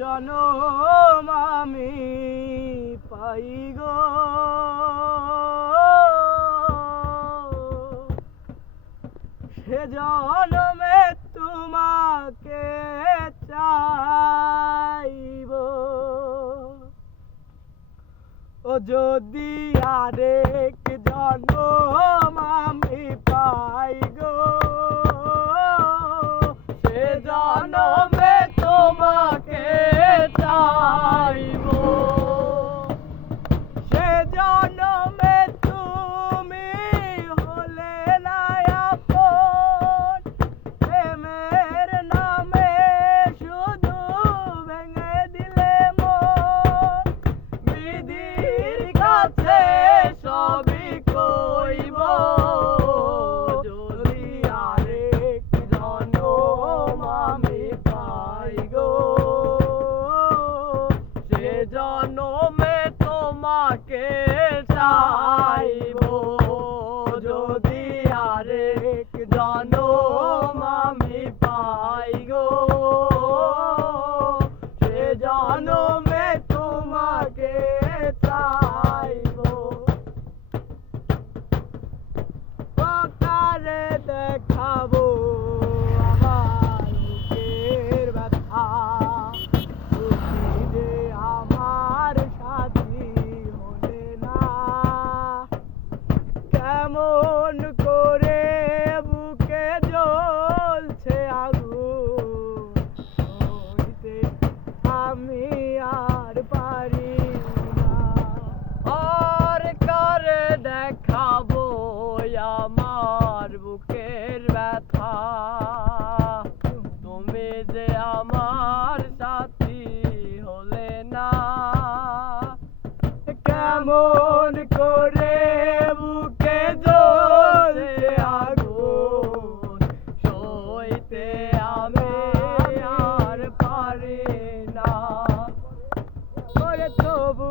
জনম আমি পাই গো, সে জনমে তোমাকে চাইব। ও যদি আরেক জনম আমি পাই গো, সে জনমে তোমাকে চাইব। সে জনমে তুমি হলে না আপন, প্রেমের নামে শুধু ভেঙে দিলে মন। বিধির কাছে সবই কইব, যদি আরেক জনম আমি পাই গো, সে জনমে তোমাকে চাইব। যদি আরেক জনম আমি পাই গো, সে জনমে তোমাকে চাইব। কারে দেখাবো আমার বুকের ব্যথা, তুমি যে আমার সাথী হলে না। কেমন করে বুকে জ্বলছে আগুন, সইতে আমি আর পারি না। আর কারে দেখাবো আমার বুকের ব্যথা, তুমি যে আমার সাথী হলে না। কেমন করে বুকে জ্বলছে আগুন, সইতে আমি আর পারি না। তবু